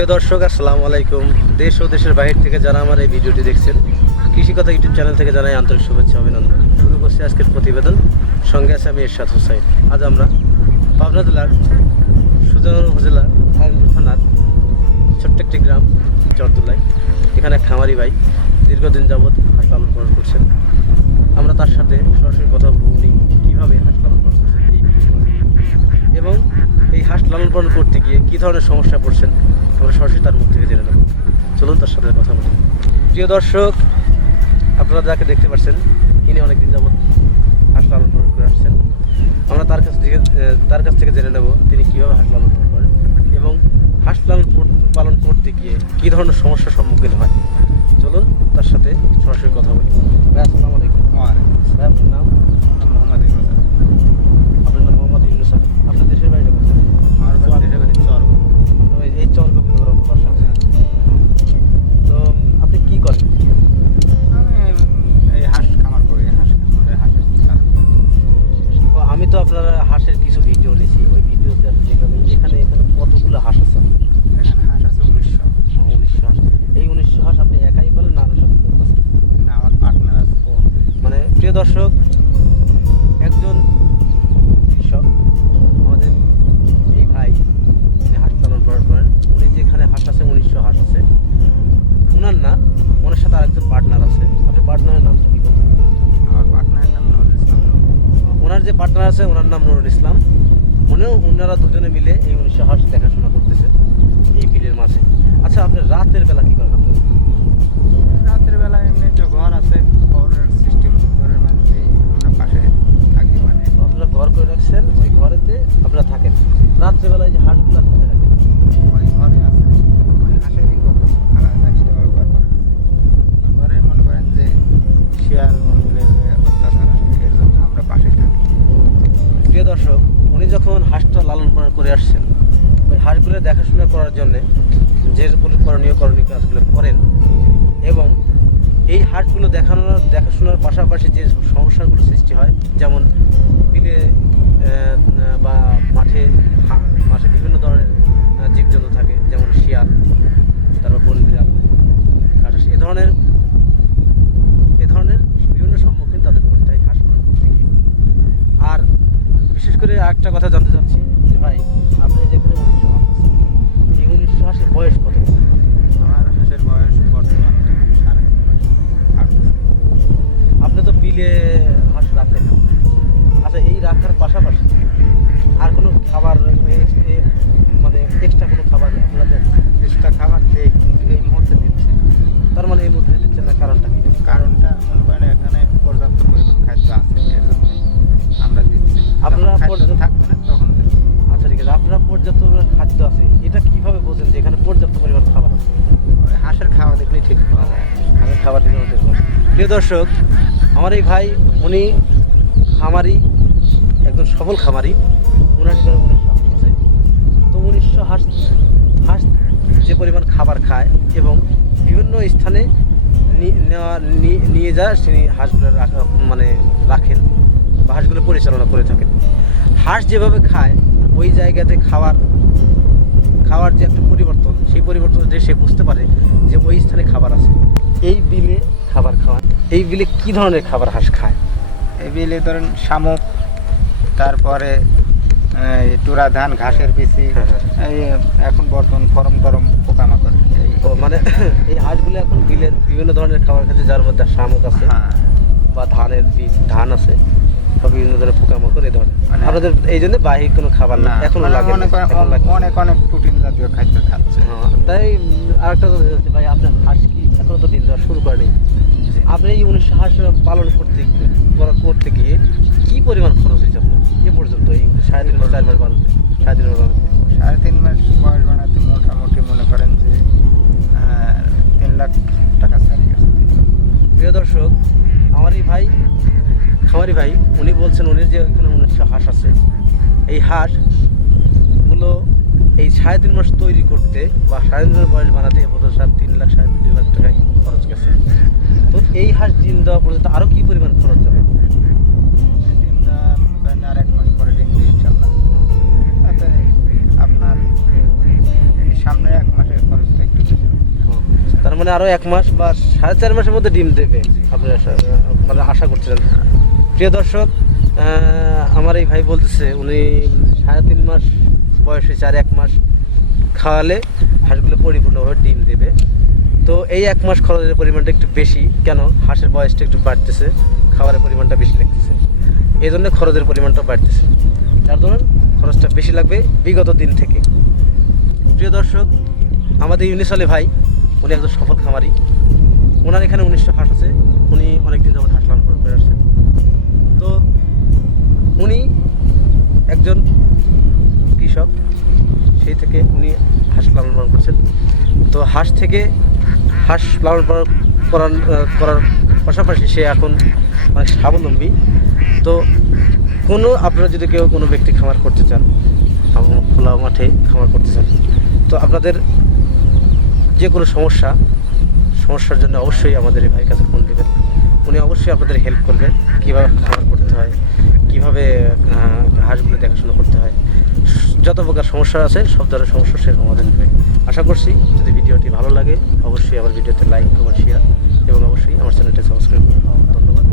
প্রিয় দর্শক, আসসালামু আলাইকুম। দেশ ও দেশের বাইরে থেকে যারা আমার এই ভিডিওটি দেখছেন, কৃষিকথা ইউটিউব চ্যানেল থেকে জানাই আন্তরিক শুভেচ্ছা, অভিনন্দন। শুরু করছি আজকের প্রতিবেদন। সঙ্গে আছে আমি এরশাদ হুসাইন। আজ আমরা পাবনা জেলার সুজানগর উপজেলার আলমপুর থানার ছোট্ট একটি গ্রাম জর্দুলাই এখানে এক খামারি ভাই দীর্ঘদিন যাবৎ হাঁস পালন করছেন। আমরা তার সাথে সরাসরি কথা বলব, উনি কীভাবে হাঁস পালন এই ভিডিওর মাধ্যমে। এবং এই হাঁস লালন পালন করতে গিয়ে কী ধরনের সমস্যা পড়ছেন? আমরা সরাসরি তার মুখ থেকে জেনে নেব। চলুন তার সাথে কথা বলি। প্রিয় দর্শক, আপনারা যাকে দেখতে পাচ্ছেন, ইনি অনেকদিন যাবৎ হাঁস লালন পালন করে আসছেন। আমরা তার কাছ থেকে, তার কাছ থেকে জেনে নেব তিনি কীভাবে হাঁস লালন পালন করেন এবং হাঁস লালন পালন করতে গিয়ে কী ধরনের সমস্যার সম্মুখীন হয়। চলুন তার সাথে সরাসরি কথা বলি। প্রিয় দর্শক একজন কৃষক আমাদের এই ভাই উনি হাঁস পালন করেন উনি যেখানে হাঁস আছে উনিশশো হাঁস আছে। ওনার না ওনার সাথে আরেকজন পার্টনার আছে। আপনার পার্টনারের নাম কি? ইসলাম ওনার যে পার্টনার আছে ওনার নাম নুরুল ইসলাম। উনিও ওনারা দুজনে মিলে এই উনিশশো হাঁস দেখাশোনা করতেছে এই বিলের মাঝে। আচ্ছা আপনি রাতের বেলা কি করেন আপনি রাতের বেলা এমনি যে ঘর আছে দর্শক, উনি যখন হাঁসটা লালন পালন করে আসছেন, ওই হাঁসগুলো দেখাশোনা করার জন্য যেগুলো করণীয় করণীয় কাজগুলো করেন এবং এই হাঁসগুলো দেখানোর, দেখাশোনার পাশাপাশি যে সমস্যাগুলো সৃষ্টি হয়, যেমন বিলে বা মাঠে মাঠে বিভিন্ন ধরনের আহ, জীবজন্তু থাকে যেমন শিয়াল তারপর বন বিড়াল কাটাস এ ধরনের এ ধরনের বিভিন্ন সম্মুখীন তাদের করতে হয় হাঁস পালন করতে গিয়ে আর আরেকটা কথা জানতে চাচ্ছি যে ভাই আপনি যেখানে উনিশশো হাঁস এই উনিশশো হাঁসের বয়স কত? আমার হাঁসের বয়স বর্তমান সাড়ে। আপনি তো বিলে হাঁস রাখেন আচ্ছা এই রাখার পাশাপাশি আর কোনো খাবার মানে এক্সট্রা কোনো খাবার আপনারা দেন এক্সট্রা খাবার দেই কিন্তু এই মুহূর্তে দিচ্ছে না। তার মানে এই মুহূর্তে দিচ্ছেন না কারণটা কি? প্রিয় দর্শক, আমার এই ভাই, উনি খামারি একজন সফল খামারি। ভিতরে উনিশশো তো উনিশশো হাঁস হাঁস যে পরিমাণ খাবার খায় এবং বিভিন্ন স্থানে নিয়ে যায়, তিনি হাঁসগুলো রাখা মানে রাখেন বা হাঁসগুলো পরিচালনা করে থাকেন। হাঁস যেভাবে খায়, ওই জায়গাতে খাওয়ার খাওয়ার যে একটা পরিবর্তন, সেই পরিবর্তন যে সে বুঝতে পারে যে ওই স্থানে খাবার আছে। এই বিলে খাবার খাওয়ান? এই বিলে কি ধরনের খাবার হাঁস খায়? এই বিলে ধরেন শামুক তারপরে এই টুরা ধান ঘাসের বিচি হ্যাঁ, হ্যাঁ। এই এখন বর্তমান ফরম টরম পোকামাকড় ও মানে এই হাঁসগুলো এখন বিলের বিভিন্ন ধরনের খাবার খাচ্ছে যার মধ্যে শামুক আছে হ্যাঁ। বা ধানের বীজ ধান আছে বিভিন্ন ধরনের পোকামাকড় এই ধরনের। মানে- আপনাদের এই জন্য বাহির কোনো খাবার না এখনও মানে লাগে এখন লাগে। অনেক অনেক প্রোটিন জাতীয় খাদ্য খাচ্ছে। হ্যাঁ, তাই আরেকটা কথা ভাই আপনার হাঁস কি? এখনও তো ডিম দেওয়া শুরু করেনি। আপনি এই উনিশশো হাঁস পালন করতে করা- করতে গিয়ে কি পরিমাণ খরচ হয়েছে আপনার? এ পর্যন্ত এই সাড়ে তিন মাস চার মাস বানাতে। সাড়ে তিন মাস বানাতে। সাড়ে তিন মাস বয়স বানাতে মোটামুটি মনে করেন যে তিন লাখ টাকা চালিয়ে গেছে প্রিয় দর্শক আমার এই ভাই খামারি ভাই উনি বলছেন উনি যে এখানে উনিশশো হাঁস আছে। এই হাঁসগুলো এই সাড়ে তিন মাস তৈরি করতে বা সাড়ে তিন বয়স বানাতে বোধ সাড়ে তিন লাখ সাড়ে তিন লাখ টাকায় খরচ গেছে। তো এই হাঁস ডিম দেওয়া পর্যন্ত আরও কী পরিমাণ খরচ যাবে দেওয়া মনে আর এক মাস পরে ডিম ইনশাল্লাহ আপনার সামনে এক মাসের খরচ মানে আরও এক মাস বা সাড়ে চার মাসের মধ্যে ডিম দেবে আপনি আশা মানে আশা করছিলেন। প্রিয় দর্শক আমার এই ভাই বলতেছে উনি সাড়ে তিন মাস বয়স হয়েছে আর এক মাস খাওয়ালে হাঁসগুলো পরিপূর্ণভাবে ডিম দেবে। তো এই এক মাস খরচের পরিমাণটা একটু বেশি, কেন হাঁসের বয়সটা একটু বাড়তেছে, খাবারের পরিমাণটা বেশি লাগতেছে। এই জন্য খরচের পরিমাণটা বাড়তেছে। তার ধরুন খরচটা বেশি লাগবে বিগত দিন থেকে। প্রিয় দর্শক, আমাদের ইউনিস আলী ভাই, উনি একজন সফল খামারি। ওনার এখানে উনিশশো হাঁস আছে, উনি অনেকদিন যাবত হাঁস পালন করে আসছেন। তো উনি একজন কৃষক, সেই থেকে উনি হাঁস লালন পালন করছেন। তো হাঁস থেকে হাঁস লালন পালন করার করার পাশাপাশি সে এখন অনেক স্বাবলম্বী। তো কোনো, আপনারা যদি কেউ কোনো ব্যক্তি খামার করতে চান খোলা মাঠে খামার করতে চান, তো আপনাদের যে কোনো সমস্যা, সমস্যার জন্য অবশ্যই আমাদের এই ভাইয়ের কাছে ফোন দেবেন উনি অবশ্যই আপনাদের হেল্প করবেন, কীভাবে খামার করতে হয় কীভাবে হাঁসগুলো দেখাশোনা করতে হয়, যত প্রকার সমস্যা আছে, সব ধরনের সমস্যা সে সমাধান দেবে আশা করছি যদি ভিডিওটি ভালো লাগে, অবশ্যই আমার ভিডিওতে লাইক কমেন্ট শেয়ার এবং অবশ্যই আমার চ্যানেলটি সাবস্ক্রাইব করুন ধন্যবাদ।